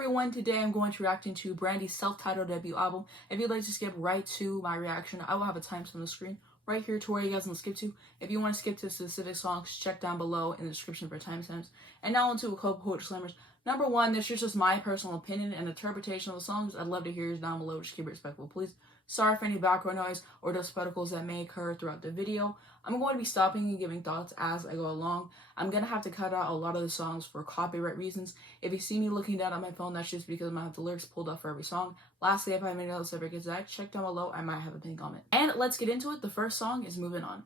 everyone, today I'm going to react into Brandy's self-titled debut album. If you'd like to skip right to my reaction, I will have a timestamp on the screen right here to where you guys can skip to. If you want to skip to specific songs, check down below in the description for timestamps. And now onto a couple quick disclaimers. Number one, this is just my personal opinion and interpretation of the songs. I'd love to hear yours down below. Just keep it respectful, please. Sorry for any background noise or dust particles that may occur throughout the video. I'm going to be stopping and giving thoughts as I go along. I'm going to have to cut out a lot of the songs for copyright reasons. If you see me looking down at my phone, that's just because I'm going to have the lyrics pulled up for every song. Lastly, if I have any other subject exact, check down below. I might have a pinned comment. And let's get into it. The first song is Movin On.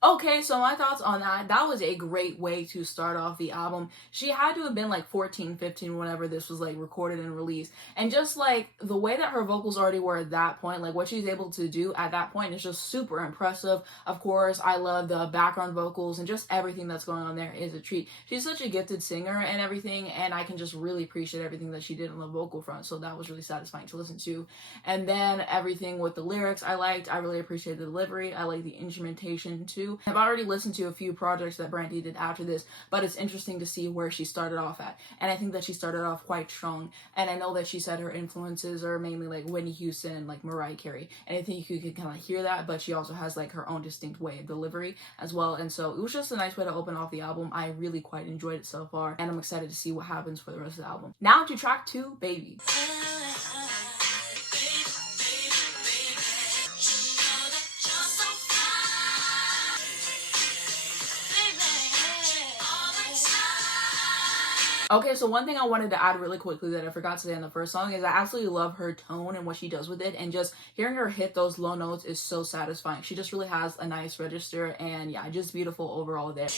Okay, so my thoughts on that. That was a great way to start off the album. She had to have been like 14, 15 whenever this was like recorded and released. And just like the way that her vocals already were at that point, like what she's able to do at that point is just super impressive. Of course, I love the background vocals and just everything that's going on there is a treat. She's such a gifted singer and everything, and I can just really appreciate everything that she did on the vocal front. So that was really satisfying to listen to. And then everything with the lyrics I liked. I really appreciated the delivery. I like the instrumentation too. I've already listened to a few projects that Brandy did after this, but it's interesting to see where she started off at. And I think that she started off quite strong. And I know that she said her influences are mainly like Whitney Houston and like Mariah Carey. And I think you could kind of hear that, but she also has like her own distinct way of delivery as well. And so it was just a nice way to open off the album. I really quite enjoyed it so far, and I'm excited to see what happens for the rest of the album. Now to track 2, Baby. Okay, so one thing I wanted to add really quickly that I forgot to say in the first song is I absolutely love her tone and what she does with it, and just hearing her hit those low notes is so satisfying. She just really has a nice register, and yeah, just beautiful overall there.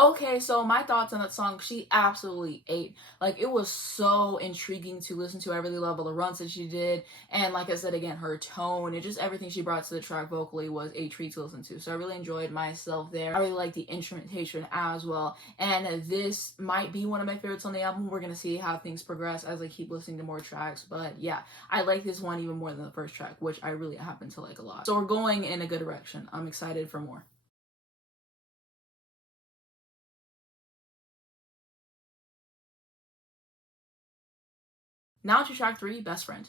Okay, so my thoughts on that song, she absolutely ate. Like, it was so intriguing to listen to. I really love all the runs that she did. And like I said, again, her tone and just everything she brought to the track vocally was a treat to listen to. So I really enjoyed myself there. I really like the instrumentation as well. And this might be one of my favorites on the album. We're going to see how things progress as I keep listening to more tracks. But yeah, I like this one even more than the first track, which I really happen to like a lot. So we're going in a good direction. I'm excited for more. Now to track 3, Best Friend.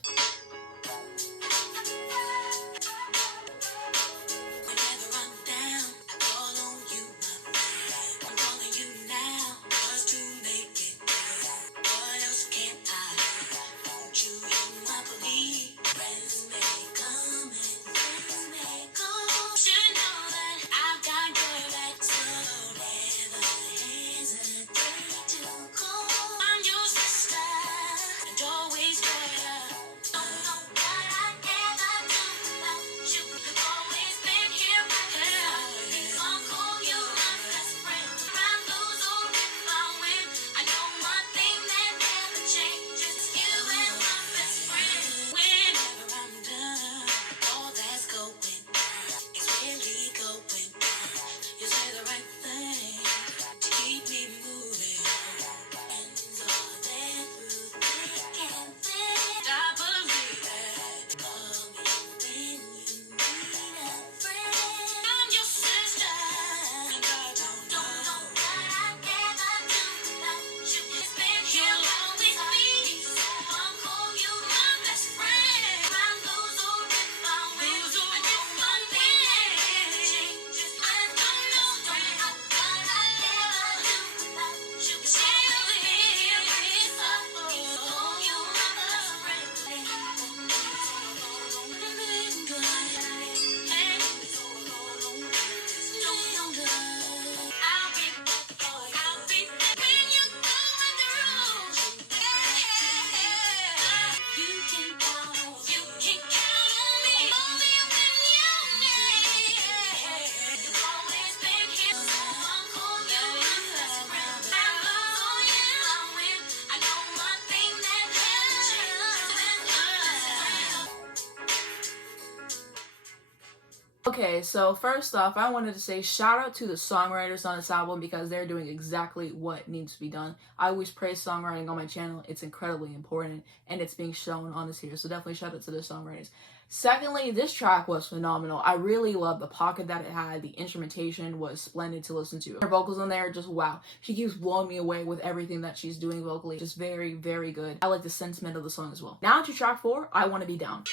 Okay, so first off, I wanted to say shout out to the songwriters on this album because they're doing exactly what needs to be done. I always praise songwriting on my channel. It's incredibly important and it's being shown on this here. So definitely shout out to the songwriters. Secondly, this track was phenomenal. I really love the pocket that it had. The instrumentation was splendid to listen to. Her vocals on there, just wow. She keeps blowing me away with everything that she's doing vocally. Just very, very good. I like the sentiment of the song as well. Now to track 4, I Wanna Be Down.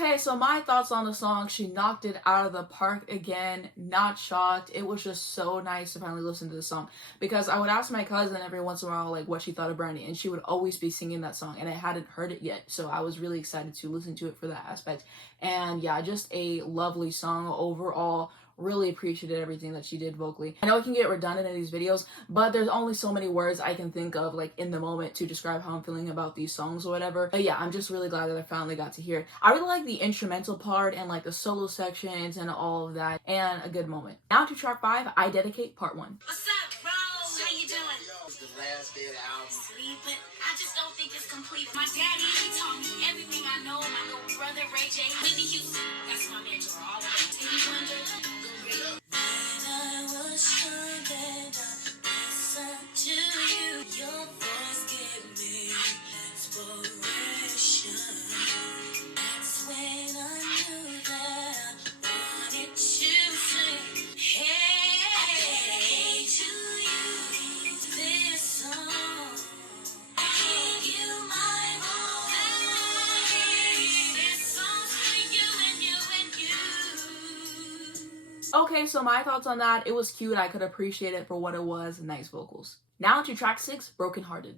Okay, so my thoughts on the song, she knocked it out of the park again, not shocked. It was just so nice to finally listen to the song because I would ask my cousin every once in a while like what she thought of Brandy, and she would always be singing that song and I hadn't heard it yet. So I was really excited to listen to it for that aspect. And yeah, just a lovely song overall. Really appreciated everything that she did vocally. I know it can get redundant in these videos, but there's only so many words I can think of like in the moment to describe how I'm feeling about these songs or whatever. But yeah, I'm just really glad that I finally got to hear it. I really like the instrumental part and like the solo sections and all of that, and a good moment. Now to track 5, I Dedicate Part 1. What's up, bro? How you doing? It's the last day of the album. Sweet, but I just don't think it's complete. My daddy, he taught me everything I know. My little brother, Ray J, Whitney Houston. That's my mentor all the way. Stevie Wonder, when I was young and I listened to you, your voice gave me inspiration. That's when I knew that I wanted to sing. Hey, I dedicate to you this song. I give you my all. This song's for you and you and you. Okay, so my thoughts on that, it was cute. I could appreciate it for what it was. Nice vocals. Now to track 6, Brokenhearted.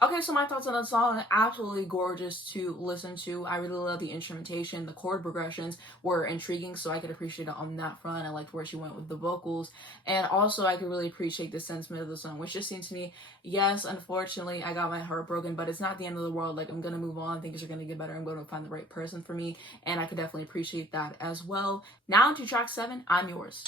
Okay, so my thoughts on the song, absolutely gorgeous to listen to. I really love the instrumentation. The chord progressions were intriguing, so I could appreciate it on that front. I liked where she went with the vocals. And also, I could really appreciate the sentiment of the song, which just seemed to me, yes, unfortunately, I got my heart broken, but it's not the end of the world. Like, I'm going to move on. Things are going to get better. I'm going to find the right person for me. And I could definitely appreciate that as well. Now to track 7, I'm Yours.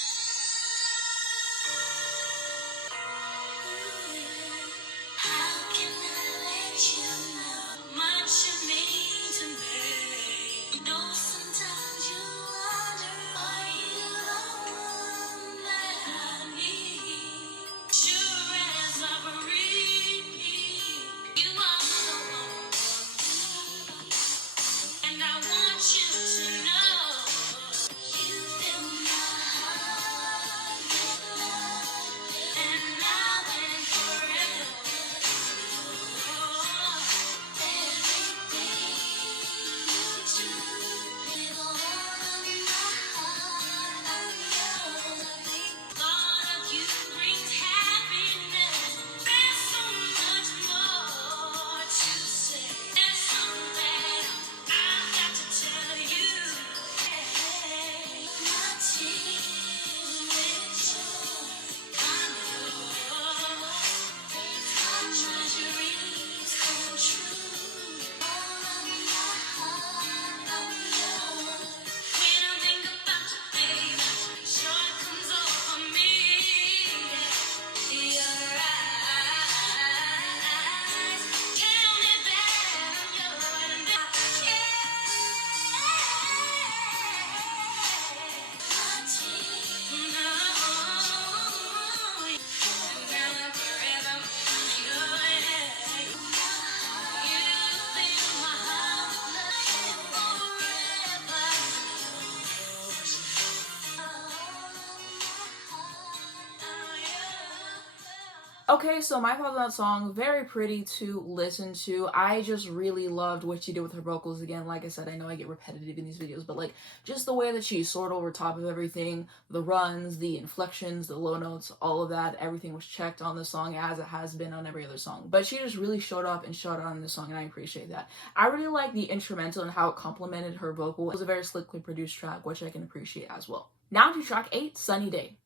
Okay, so my thoughts on that song, very pretty to listen to. I just really loved what she did with her vocals. Again, like I said, I know I get repetitive in these videos, but like just the way that she soared over top of everything, the runs, the inflections, the low notes, all of that, everything was checked on the song as it has been on every other song. But she just really showed up and showed out on this song, and I appreciate that. I really like the instrumental and how it complemented her vocal. It was a very slickly produced track, which I can appreciate as well. Now to track 8, Sunny Day.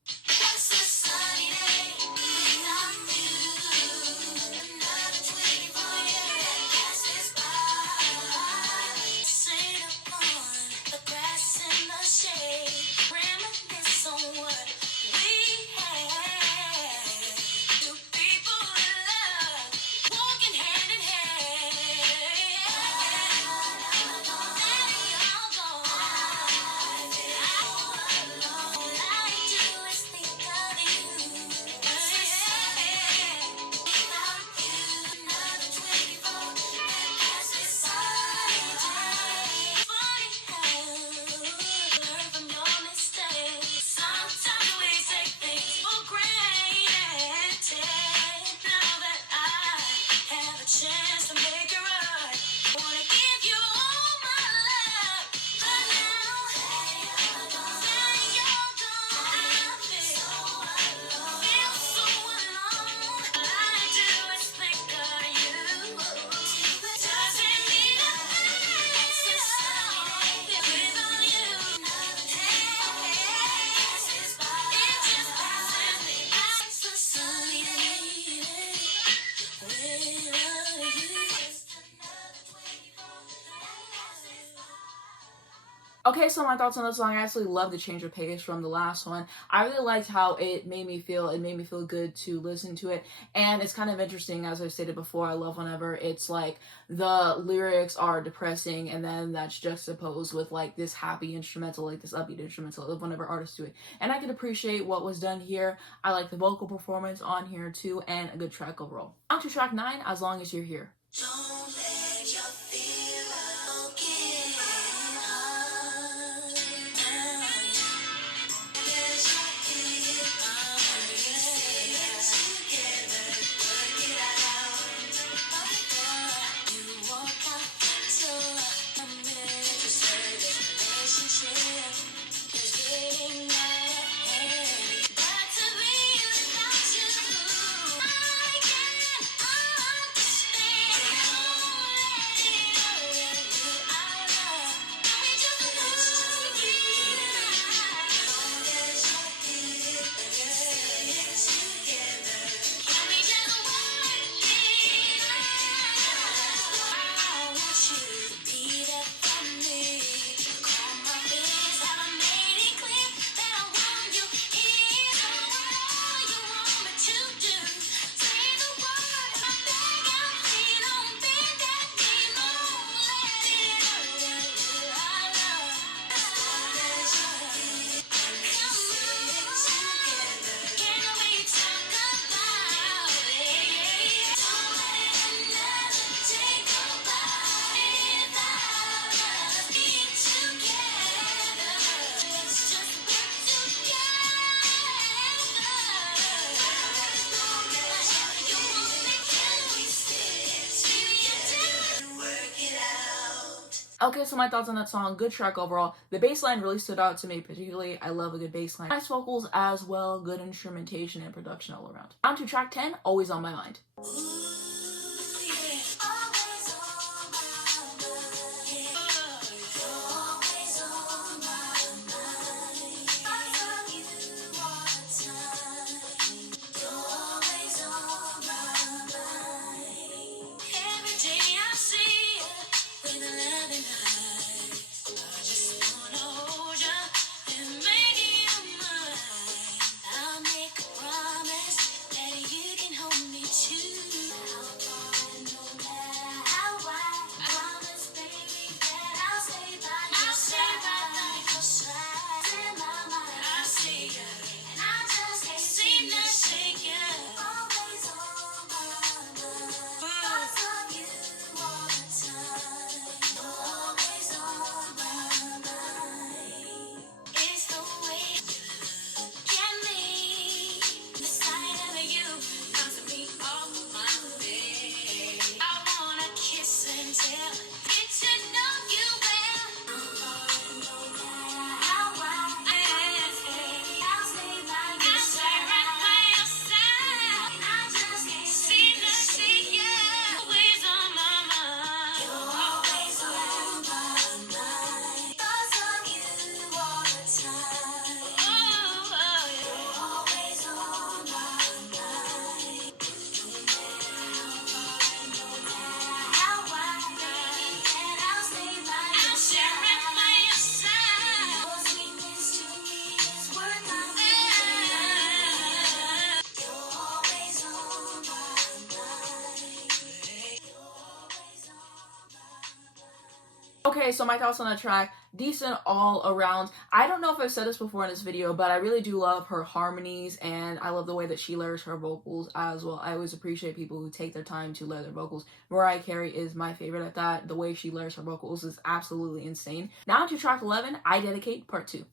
Okay, so my thoughts on this song, I actually love the change of pace from the last one. I really liked how it made me feel good to listen to it. And it's kind of interesting, as I stated before, I love whenever it's like the lyrics are depressing and then that's juxtaposed with like this happy instrumental, like this upbeat instrumental. I love whenever artists do it. And I can appreciate what was done here. I like the vocal performance on here too, and a good track overall. On to track 9, As Long As You're Here. Don't let your fear Okay, so my thoughts on that song, good track overall. The bass line really stood out to me particularly. I love a good bass line. Nice vocals as well, good instrumentation and production all around. On to track 10, Always On My Mind. I'll make a promise that you can hold me to. Okay, so my thoughts on the track, decent all around. I don't know if I've said this before in this video, but I really do love her harmonies, and I love the way that she layers her vocals as well. I always appreciate people who take their time to layer their vocals. Mariah Carey is my favorite at that. The way she layers her vocals is absolutely insane. Now to track 11, I Dedicate Part 2.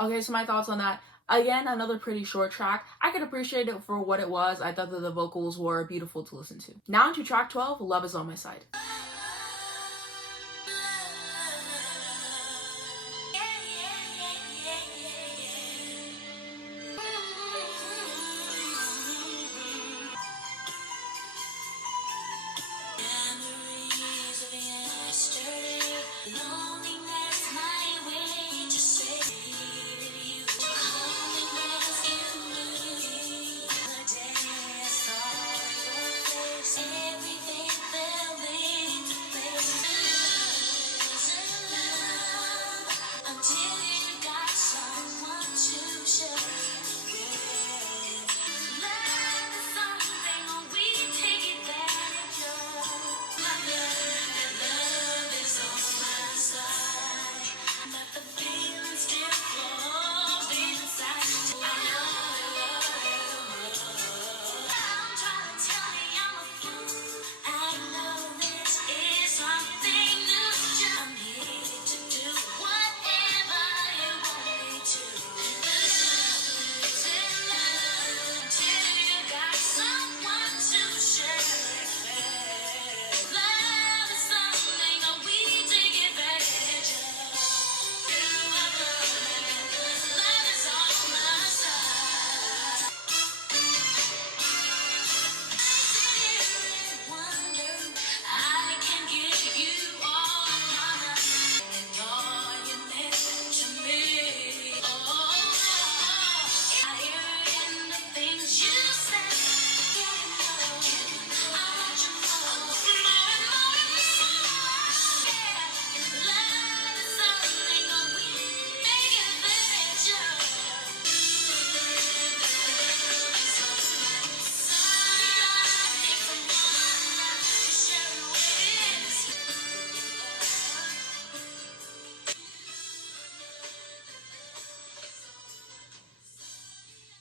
Okay, so my thoughts on that. Again, another pretty short track. I could appreciate it for what it was. I thought that the vocals were beautiful to listen to. Now to track 12, Love Is On My Side.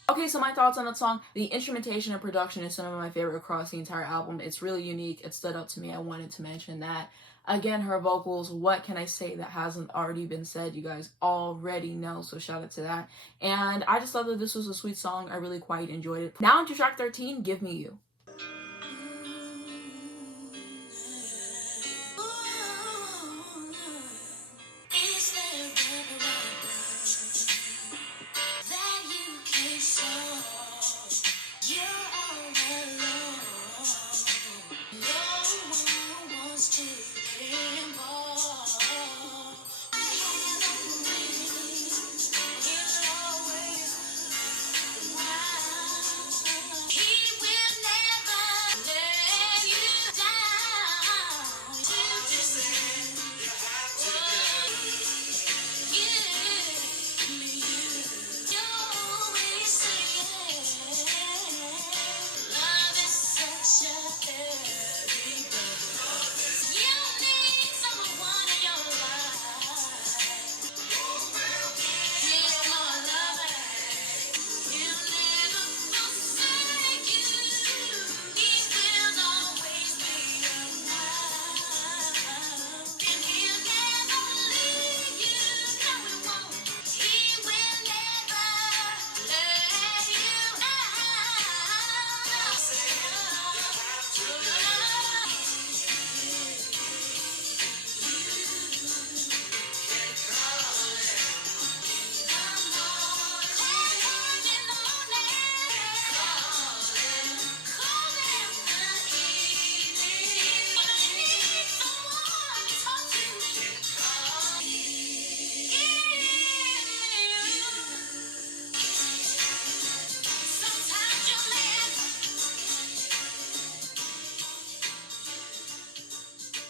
Okay, so my thoughts on that song. The instrumentation and production is some of my favorite across the entire album. It's really unique. It stood out to me. I wanted to mention that. Again, her vocals, what can I say that hasn't already been said? You guys already know, so shout out to that. And I just thought that this was a sweet song. I really quite enjoyed it. Now into track 13, Give Me You.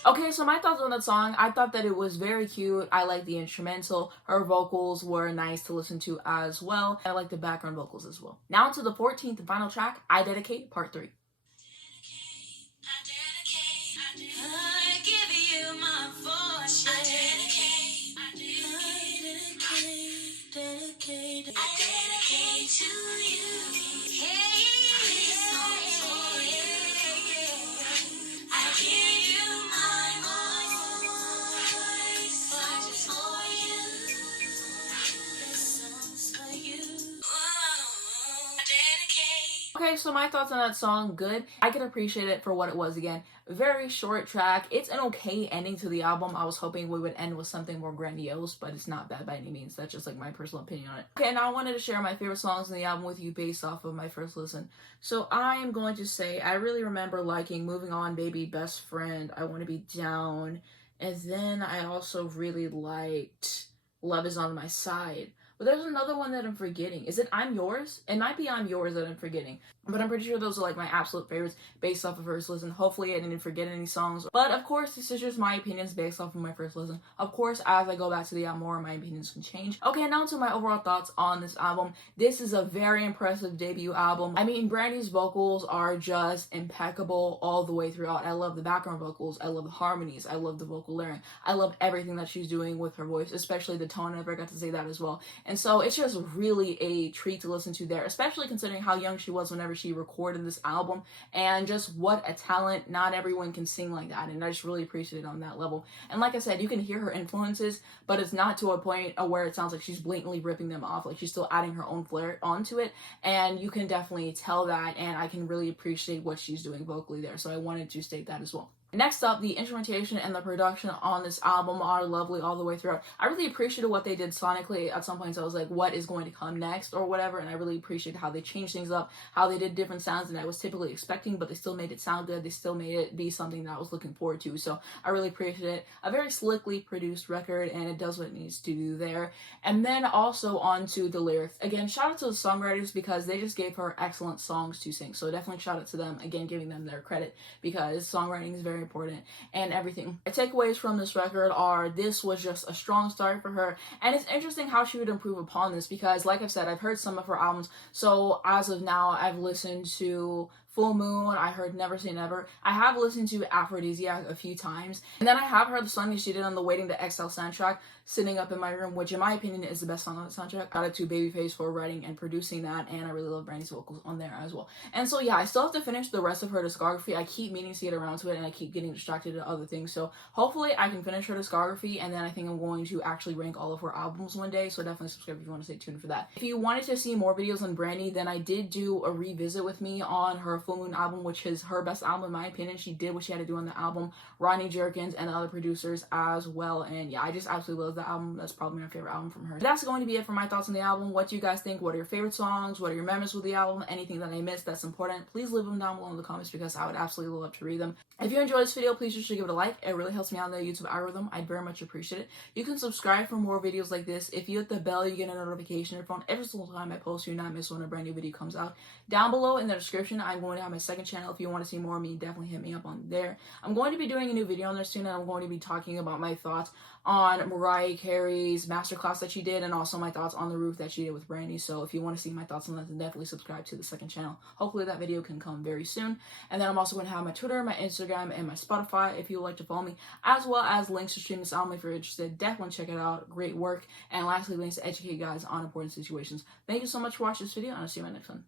Okay, so my thoughts on that song, I thought that it was very cute. I like the instrumental. Her vocals were nice to listen to as well. I like the background vocals as well. Now to the 14th and final track, I Dedicate Part 3. I give you my voice. I dedicate to you. Hey, this song's for you. I give you my voice. Just for you. This song's for you. I dedicate. Okay, so my thoughts on that song, good. I can appreciate it for what it was again. Very short track. It's an okay ending to the album. I was hoping we would end with something more grandiose, but it's not bad by any means. That's just like my personal opinion on it. Okay, now I wanted to share my favorite songs in the album with you based off of my first listen. So I am going to say I really remember liking Moving On, Baby, Best Friend, I Want to Be Down, and then I also really liked Love Is On My Side. But there's another one that I'm forgetting. Is it I'm Yours? It might be I'm Yours that I'm forgetting. But I'm pretty sure those are like my absolute favorites based off of first listen. Hopefully I didn't forget any songs. But of course, this is just my opinions based off of my first listen. Of course, as I go back to the album more, my opinions can change. Okay, now to my overall thoughts on this album. This is a very impressive debut album. I mean, Brandy's vocals are just impeccable all the way throughout. I love the background vocals. I love the harmonies. I love the vocal layering. I love everything that she's doing with her voice, especially the tone. I never got to say that as well. And so it's just really a treat to listen to there, especially considering how young she was whenever she recorded this album, and just what a talent. Not everyone can sing like that, and I just really appreciate it on that level. And like I said, you can hear her influences, but it's not to a point where it sounds like she's blatantly ripping them off. Like, she's still adding her own flair onto it, and you can definitely tell that, and I can really appreciate what she's doing vocally there. So I wanted to state that as well. Next up, the instrumentation and the production on this album are lovely all the way throughout. I really appreciated what they did sonically. At some points I was like, what is going to come next or whatever, and I really appreciated how they changed things up, how they did different sounds than I was typically expecting, but they still made it sound good. They still made it be something that I was looking forward to, so I really appreciate it. A very slickly produced record, and it does what it needs to do there. And then also on to the lyrics. Again, shout out to the songwriters because they just gave her excellent songs to sing, so definitely shout out to them, again giving them their credit, because songwriting is very important and everything. The takeaways from this record are this was just a strong start for her, and it's interesting how she would improve upon this because, like I've said, I've heard some of her albums, so as of now I've listened to Full Moon, I heard Never Say Never. I have listened to Aphrodisiac a few times, and then I have heard the song that she did on the Waiting to Exhale soundtrack, Sitting Up in My Room, which in my opinion is the best song on the soundtrack. Shout out to Babyface for writing and producing that, and I really love Brandy's vocals on there as well. And so yeah, I still have to finish the rest of her discography. I keep meaning to get around to it, and I keep getting distracted to other things, so hopefully I can finish her discography, and then I think I'm going to actually rank all of her albums one day, so definitely subscribe if you want to stay tuned for that. If you wanted to see more videos on Brandy, then I did do a revisit with me on her Full Moon album, which is her best album in my opinion. She did what she had to do on the album, Ronnie Jerkins and the other producers as well, and yeah, I just absolutely love the album. That's probably my favorite album from her. That's going to be it for my thoughts on the album. What do you guys think? What are your favorite songs? What are your memories with the album? Anything that I missed that's important, please leave them down below in the comments because I would absolutely love to read them. If you enjoyed this video, please just give it a like. It really helps me out in the YouTube algorithm. I'd very much appreciate it. You can subscribe for more videos like this. If you hit the bell, you get a notification on your phone every single time I post, so you not miss when a brand new video comes out. Down below in the description, I'm going to have my second channel. If you want to see more of me, definitely hit me up on there. I'm going to be doing a new video on there soon, and I'm going to be talking about my thoughts on Mariah Carey's masterclass that she did, and also my thoughts on The Roof that she did with Brandy. So if you want to see my thoughts on that, then definitely subscribe to the second channel. Hopefully that video can come very soon. And then I'm also going to have my Twitter, my Instagram, and my Spotify if you would like to follow me, as well as links to stream this album if you're interested. Definitely check it out. Great work. And lastly, links to educate you guys on important situations. Thank you so much for watching this video, and I'll see you in my next one.